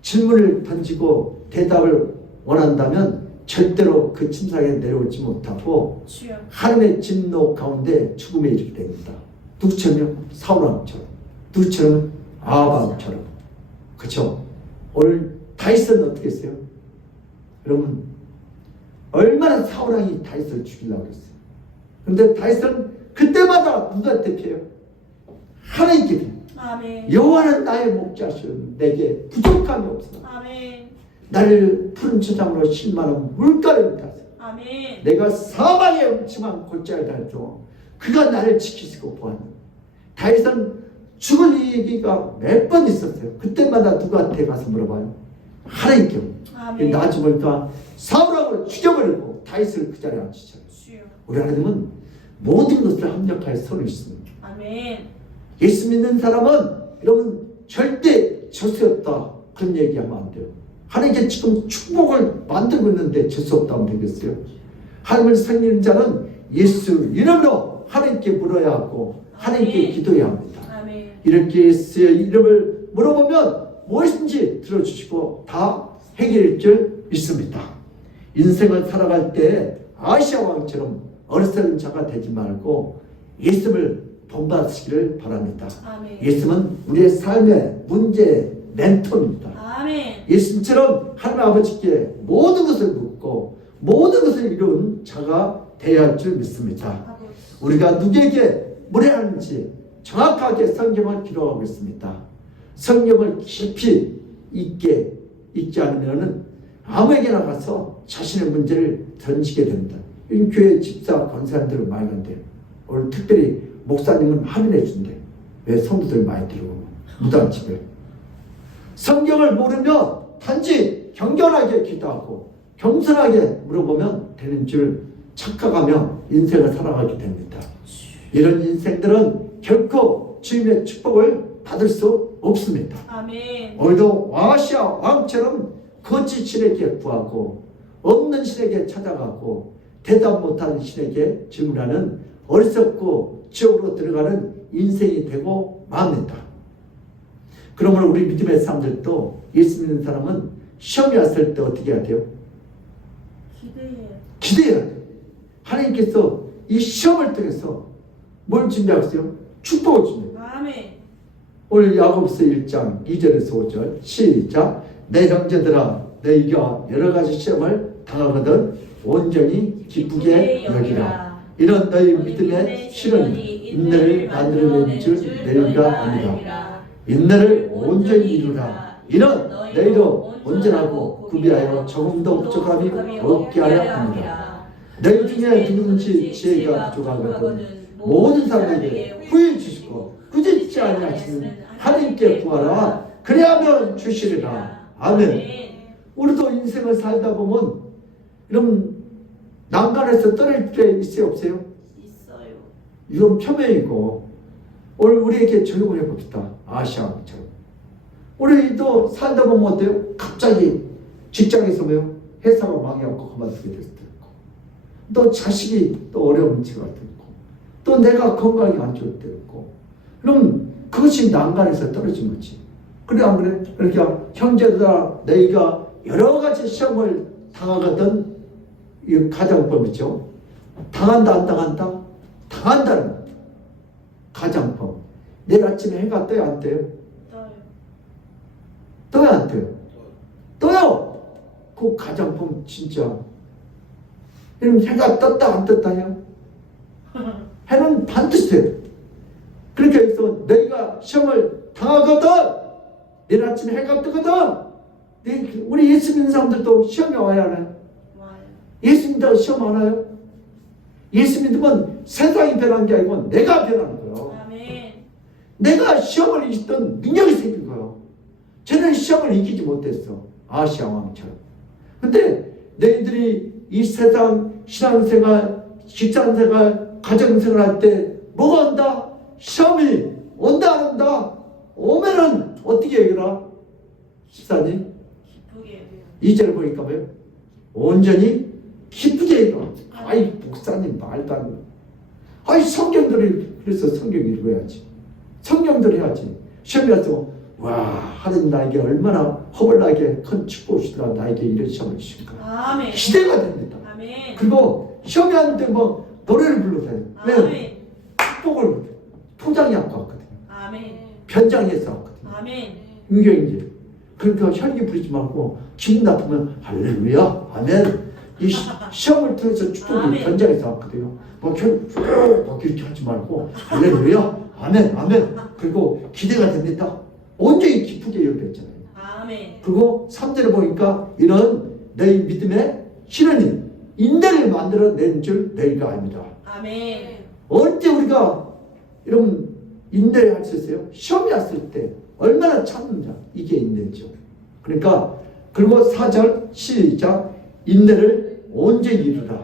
질문을 던지고 대답을 원한다면 절대로 그 침상에 내려오지 못하고 주여. 하나님의 진노 가운데 죽음에 이르게 됩니다. 누구처럼요? 사울왕처럼, 누구처럼? 아합왕처럼. 그렇죠? 오늘 다윗은 어떻게 했어요? 여러분 얼마나 사울왕이 다윗을 죽이려고 그랬어요. 그런데 다윗은 그때마다 누구한테 피해요? 하나님께 피해요. 아멘. 여호와는 나의 목자시오 내게 부족함이 없어. 아멘. 나를 푸른 초장으로 실만한 물가를 따서 아멘. 내가 사방에 음침한 골짜기를 다녀도 그가 나를 지키시고 보았네. 다윗은 죽을 얘기가 몇 번 있었어요. 그때마다 누구한테 가서 물어봐요? 하나님께. 아멘. 나중에 보니까 사울왕을 죽여버리고 다윗을 그 자리에 앉히잖아요. 주여. 우리 하나님은 모든 것을 합력하여 손을 있습니다. 아멘. 예수 믿는 사람은 여러분 절대 재수 없다 그런 얘기하면 안 돼요. 하나님께 지금 축복을 만들고 있는데 재수 없다 하면 되겠어요? 하나님을 섬기는 자는 예수 이름으로 하나님께 물어야 하고 하나님께 기도해야 합니다. 아멘. 이렇게 예수의 이름을 물어보면 무엇인지 들어주시고 다 해결할 줄 믿습니다. 인생을 살아갈 때 아시아 왕처럼 어리석은 자가 되지 말고 예수를 본받으시기를 바랍니다. 아멘. 예수는 우리의 삶의 문제의 멘토입니다. 아멘. 예수님처럼 하나님 아버지께 모든 것을 묻고 모든 것을 이룬 자가 되어야 할 줄 믿습니다. 우리가 누구에게 물어야 하는지 정확하게 성경을 기록하고 있습니다. 성경을 깊이 읽지 않으면 아무에게나 가서 자신의 문제를 던지게 됩니다. 교회 집사 권사님들은 많이 간대요. 오늘 특별히 목사님은 할인해 준대. 왜? 성도들 많이 들어오고 무당집에. 성경을 모르면 단지 경건하게 기도하고 겸손하게 물어보면 되는 줄 착각하며 인생을 살아가게 됩니다. 이런 인생들은 결코 주님의 축복을 받을 수 없습니다. 아멘. 오늘도 아시아 왕처럼 거짓 신에게 구하고 없는 신에게 찾아가고 대답 못하는 신에게 질문하는 어리석고 지옥으로 들어가는 인생이 되고 맙니다. 그러므로 우리 믿음의 사람들도 예수 믿는 사람은 시험이 왔을 때 어떻게 해야 돼요? 기대해야 돼요. 하나님께서 이 시험을 통해서 뭘 준비하셨어요? 축복을 준비해요. 아멘. 오늘 야고보서 1장 2절에서 5절 시작. 내 형제들아 너희가 여러 가지 시험을 당하거든 온전히 기쁘게 여기라. 이런 너희 믿음의 실현이 인내를 만들어낸 줄 너희가 압니다. 인내를 온전히 이루라. 이는 너희로 온전하고 구비하여 조금도 부족함이 없게 하려 합니다. 너희 중에 누구든지 지혜가 부족하거든 모든 사람에게 후히 주시고 꾸짖지 아니하시는 하나님께 구하라. 그래야면 주시리라. 아멘. 우리도 인생을 살다 보면 이런 난간에서 떨어질 때 있어요 없어요? 있어요. 이건 표면이고 오늘 우리에게 적용을 해봅시다. 아시아처럼 우리도 살다 보면 어때요? 갑자기 직장에서 뭐요? 회사가 망해갖고 그만두게 될 수도 있고 또 자식이 또 어려운 문제가 있고 또 내가 건강이 안 좋을 때도 있고 그럼 그것이 난간에서 떨어진 거지. 그래 안 그래? 그러니까 형제들아 너희가 여러 가지 시험을 당하거든. 이 가정법이죠. 당한다 안 당한다? 당한다는 가정법. 내일 아침에 해가 떠요 안 떠요? 떠요 안 떠요? 떠요. 그 가정법 진짜. 그럼 해가 떴다 안 떴다요? 해는 반드시 돼요. 그러니까 해서 너희가 시험을 당하거든. 내일 아침에 해가 뜨거든. 우리 예수 믿는 사람들도 시험이 와야 하나요? 예수 믿다고 시험 안 와요? 예수 믿으면 세상이 변한 게 아니고 내가 변하는 거예요. 아멘. 내가 시험을 이기던 능력이 생긴 거예요. 저는 시험을 이기지 못했어. 아시아 왕처럼. 근데 너희들이 이 세상 신앙생활, 직장생활, 가정생활 할 때 뭐가 온다? 시험이 온다 안 온다? 오면은 어떻게 해결하? 집사님? 기쁘게. 2절을 보니까 뭐예요? 온전히 기쁘게 해결하. 아이 목사님 말도 안 돼. 아이 성경들이 그래서 성경 읽어야지. 성경들 해야지. 시험이 와서 와 하나님 나에게 얼마나 허벌나게 큰 축복이시더라. 나에게 이런 시험을 주실까. 아멘. 기대가 됩니다. 아멘. 그리고 시험이 왔는데 뭐 노래를 불러서요. 왜? 아멘. 축복을 포장해 갖고 왔거든요. 아멘. 변장해서 왔거든요. 아멘. 인경이제. 그러니까 혈기 부리지 말고 기분 나쁘면 할렐루야 아멘. 이 시험을 통해서 축복이 아멘. 변장해서 왔거든요. 막 이렇게 하지 말고 할렐루야 아멘 아멘. 그리고 기대가 됩니다. 온전히 기쁘게 여겼잖아요. 아멘. 그리고 3절에 보니까 이런 너희 믿음의 실현이 인내를 만들어낸 줄 너희가 압니다. 아멘. 언제 우리가 이런 인내를 할 수 있어요? 시험이 왔을 때 얼마나 참는다. 이게 인내죠. 그러니까 그리고 4절 시작. 인내를 온전히 이루라.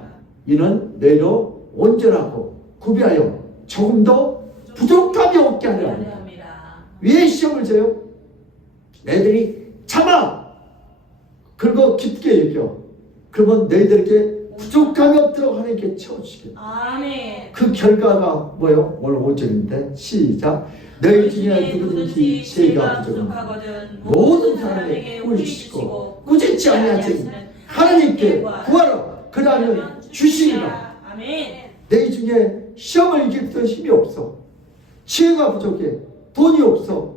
이는 너희로 온전하고 구비하여 조금도 부족함이 없게 하려 합니다. 왜 시험을 줘요? 너희들이 참아. 그리고 깊게 여겨. 그러면 너희들에게 부족함이 없도록 하나님께 채워주시겠다. 아멘. 그 결과가 뭐요? 오늘 5절인데 시작. 너희 중에 누구든지 지혜가 부족하거든 모든 사람에게 후일시키고 꾸짖지 아니하시는 하나님께 구하라. 그러면 주시리라. 아멘. 너희 중에 시험을 이길 힘이 없어. 지혜가 부족해. 돈이 없어.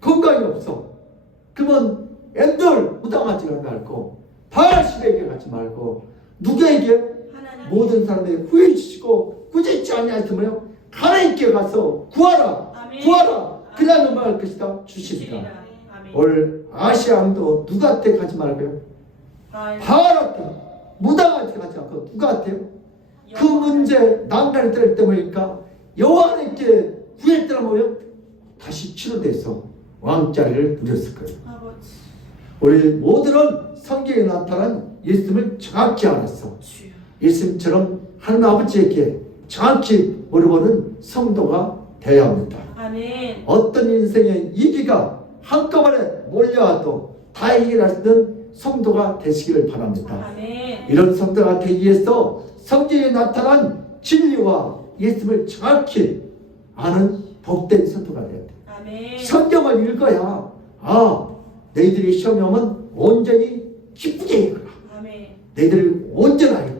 건강이 없어. 그러면 애들 무당하지 말고 바알신에게 가지 말고 누구에게? 하나님. 모든 사람에게 후회주시고 꾸짖지 아니하시면요 하나님께 가서 구하라. 아멘. 구하라. 그러면 뭐 할 것이다? 주시리라. 아멘. 오늘 아시아왕도 누구한테 가지 말고요 바알한테 무당한테 가지 않고 누구한테요? 그 문제 난간에 들을 때 보니까 여호와께 구했더라 뭐요? 다시 치료돼서 왕자리를 누렸을 거예요. 아버지. 우리 모두는 성경에 나타난 예수님을 정확히 알았어. 주여. 예수님처럼 하나님 아버지에게 정확히 물어보는 성도가 되어야 합니다. 아멘. 어떤 인생의 위기가 한꺼번에 몰려와도 다 해결할 수 있는 성도가 되시기를 바랍니다. 아멘. 이런 성도가 되기 위해서 성경에 나타난 진리와 예수님을 정확히 아는 복된 성도가 되어야 돼. 아멘. 성경을 읽어야 너희들이 시험에 오면 온전히 기쁘게 읽어라. 아멘. 너희들이 온전하여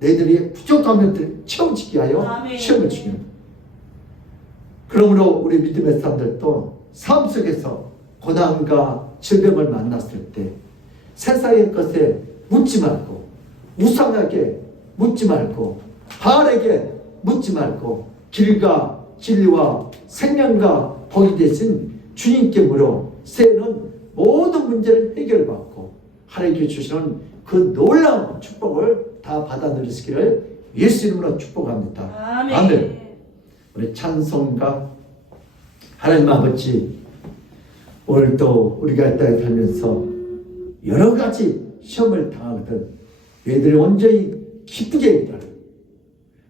너희들이 부족한 것들을 채워지게 하여 아멘. 시험을 주기는. 그러므로 우리 믿음의 사람들도 삶 속에서 고난과 질병을 만났을 때 세상의 것에 묻지 말고 우상에게 묻지 말고 바알에게 묻지 말고 길과 진리와 생명과 복이 되신 주님께 물어 새는 모든 문제를 해결받고 하나님께 주시는 그 놀라운 축복을 다 받아 누리시기를 예수 이름으로 축복합니다. 아멘. 우리 찬송가 하나님 아버지 오늘도 우리가 이 땅에 살면서 여러 가지 시험을 당하거든 얘들이 온전히 기쁘게 일하는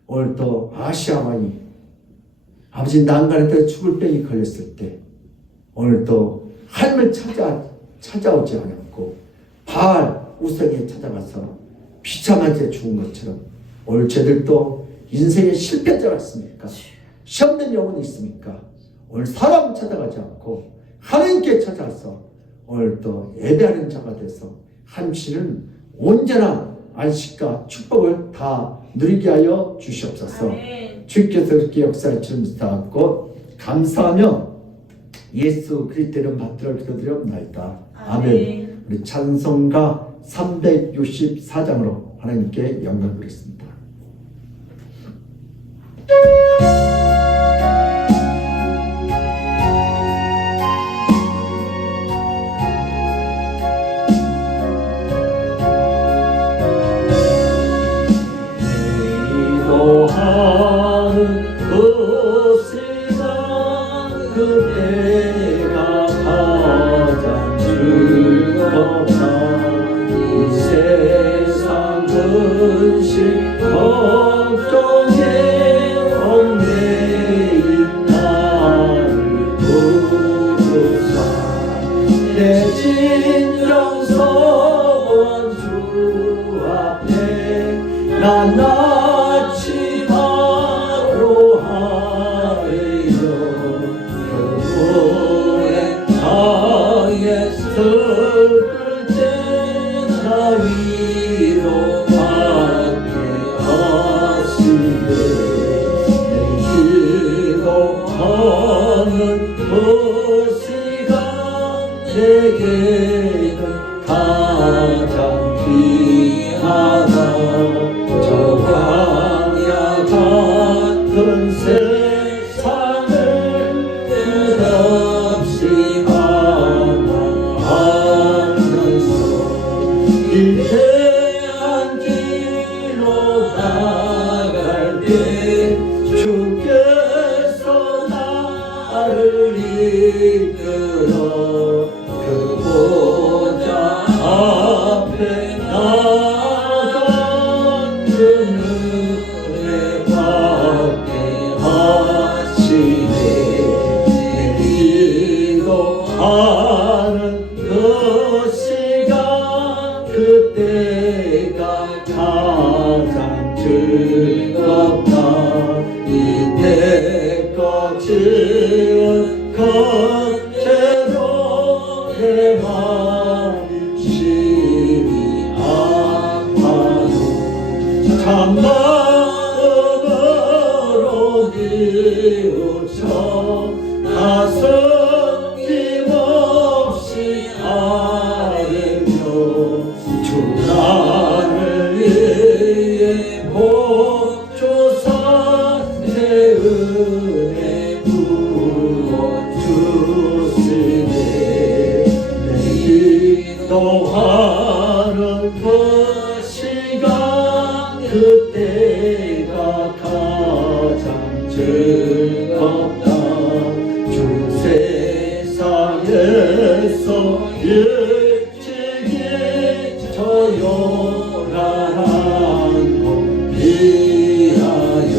오늘도 아시아 왕이 아버지 난간에 죽을 병이 걸렸을 때 오늘도 하나님을 찾아오지 않았고 바알 우상에 찾아가서 비참하게 죽은 것처럼 오늘 저들도 인생의 실패자가 있습니까? 시험된 영혼이 있습니까? 오늘 사람 찾아가지 않고 하나님께 찾아서 오늘 또 예배하는 자가 돼서 함씨는 온전한 안식과 축복을 다 누리게 하여 주시옵소서. 아멘. 주께서 그렇게 역사를 주님스다하고 감사하며 예수 그리스도 이름 받들어 기도드리옵나이다. 아멘. 우리 찬송가 364장으로 하나님께 영광 드리겠습니다. 기도하는 그 시간 그때가 가장 즐겁다. 이 세상 근심 걱정에 얽매인 나를 부르사 내 진정 서원 주 앞에 난 아침 바로 하여 그분의 땅에 슬플 때나 위로받게 하시네. 내 기도하는 그 시간 내게는 가장 귀하다. 저 광야 같은 세상을 끝없이 방황하면서 위대한 길로 나갈 때 주께서 나를 이끌어 그 보좌 앞에 나간 그 은혜 받게 하시네. 기도하는 그 시간 그때가 가장 지은 건재로 내 마음이 심히 아파도 참마음으로 뉘우쳐 나서 힘없이 아뢰며 주 나를 위해 복조사 내 은혜 부어주시네. 내 기도하는 그 시간 그때가 가장 즐겁다. 주 세상에서 일찍이 저 요란한 곳 피하여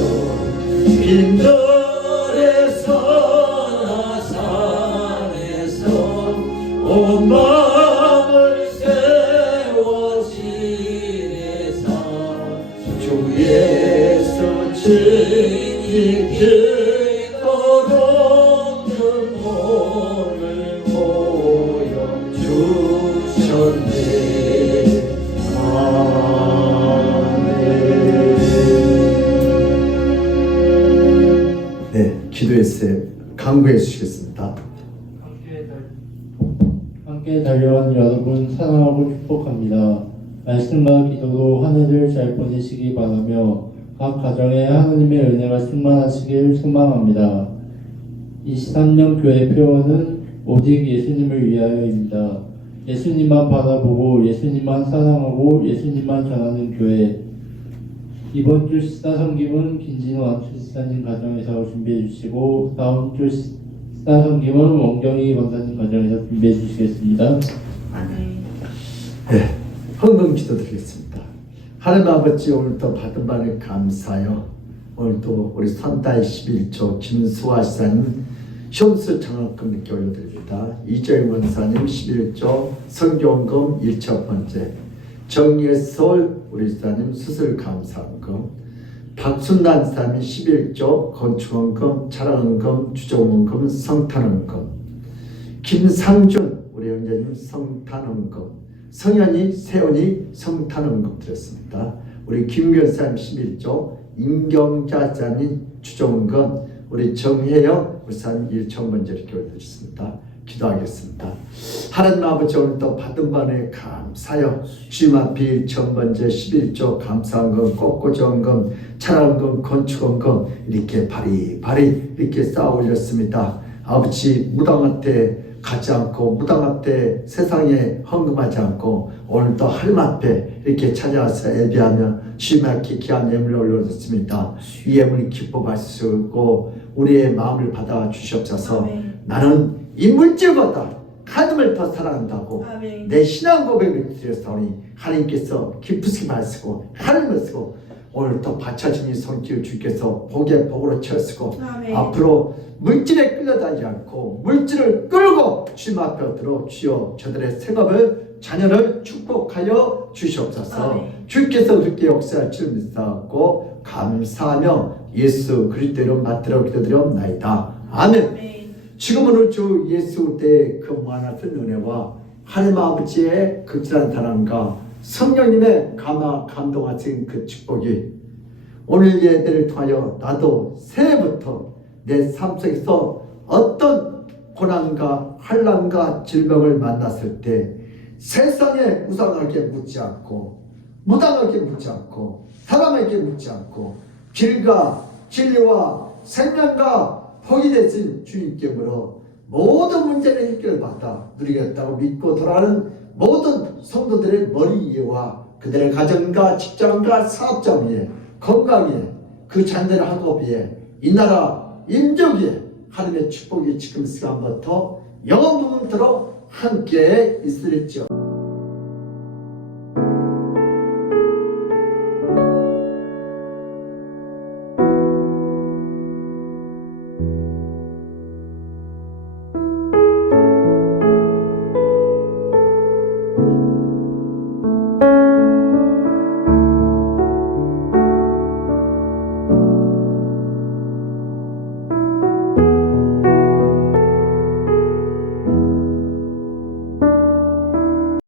빈들에서 나산에서 온 마음을 세워 지내사 주 예수 지키도록 눈물을 보여주셨네. 네, 기도했어요. 강구해 주시겠습니다. 함께 달려간 여러분 사랑하고 축복합니다. 말씀과 기도로 한 해를 잘 보내시기 바라며 각 가정에 하나님의 은혜가 충만하시길 소망합니다. 23년 교회 표어는 오직 예수님을 위하여입니다. 예수님만 바라보고 예수님만 사랑하고 예수님만 전하는 교회. 이번 주 시사 섬김은 김진호 안수지사님 가정에서 준비해 주시고 다음 주 시사 섬김은 원경희 권사님 가정에서 준비해 주시겠습니다. 네, 헌금 기도드리겠습니다. 하나님 아버지, 오늘도 받은 바를 감사하여 오늘도 우리 선다의 11조 김수아 시사님 현수 장학금 늦게 올려드립니다. 이재일 원사님 11조 성경금 1첫 번째, 정예솔 우리 시사님 수술 감사금, 박순란 시사님 11조 건축원금, 차량원금, 주정원금, 성탄원금, 김상준 우리 형제님 성탄원금, 성현이, 세원이 성탄원금 드렸습니다. 우리 김견사님 11조, 임경자자님 주정원금, 우리 정혜영 우사님 1천번째 이렇게 올려주셨습니다. 기도하겠습니다. 하나님 아버지, 오늘도 받은 바에 감사하여 주님 앞에 1천번째 11조 감사원금, 꽃꽂이원금, 차량원금, 건축원금 이렇게 바리바리 이렇게 쌓아 올렸습니다. 아버지, 무당한테 가지 않고 무당한테 세상에 헌금하지 않고 오늘도 하나님 앞에 이렇게 찾아와서 예배하며 주님 앞에 귀한 예물을 올려줬습니다. 이 예물이 기뻐 받으시고 우리의 마음을 받아 주시옵소서. 아멘. 나는 이 물질보다 하나님을 더 사랑한다고 아멘. 내 신앙 고백을 드렸사오니 하나님께서 기쁘시게 말쓰고 하나님을 쓰고 오늘도 받쳐진 이 손길 주께서 복에 복으로 채우시고 아멘. 앞으로 물질에 끌려다니지 않고 물질을 끌고 주님 앞에 들어 주여 저들의 생업을 자녀를 축복하여 주시옵소서. 아멘. 주께서 그렇게 역사할 줄 믿사옵고 감사하며 예수 그리스도로 받들어 기도드리옵나이다. 아멘. 아멘. 지금은 우리 주 예수 때의 그 무한하신 은혜와 하나님 아버지의 극진한 사랑과 성령님의 감동하신 그 축복이 오늘 예배를 통하여 나도 새해부터 내 삶 속에서 어떤 고난과 환난과 질병을 만났을 때 세상에 우상하게 묻지 않고 무당하게 묻지 않고 사람에게 묻지 않고 길과 진리와 생명과 복이 되신 주님께 물어 모든 문제를 해결받아 누리겠다고 믿고 돌아가는 모든 성도들의 머리 위에와 그들의 가정과 직장과 사업장 위에 건강 위에 그 잔대의 학업 위에 이 나라 인적 위에 하나님의 축복이 지금 시간부터 영원토록 함께 있으리지어.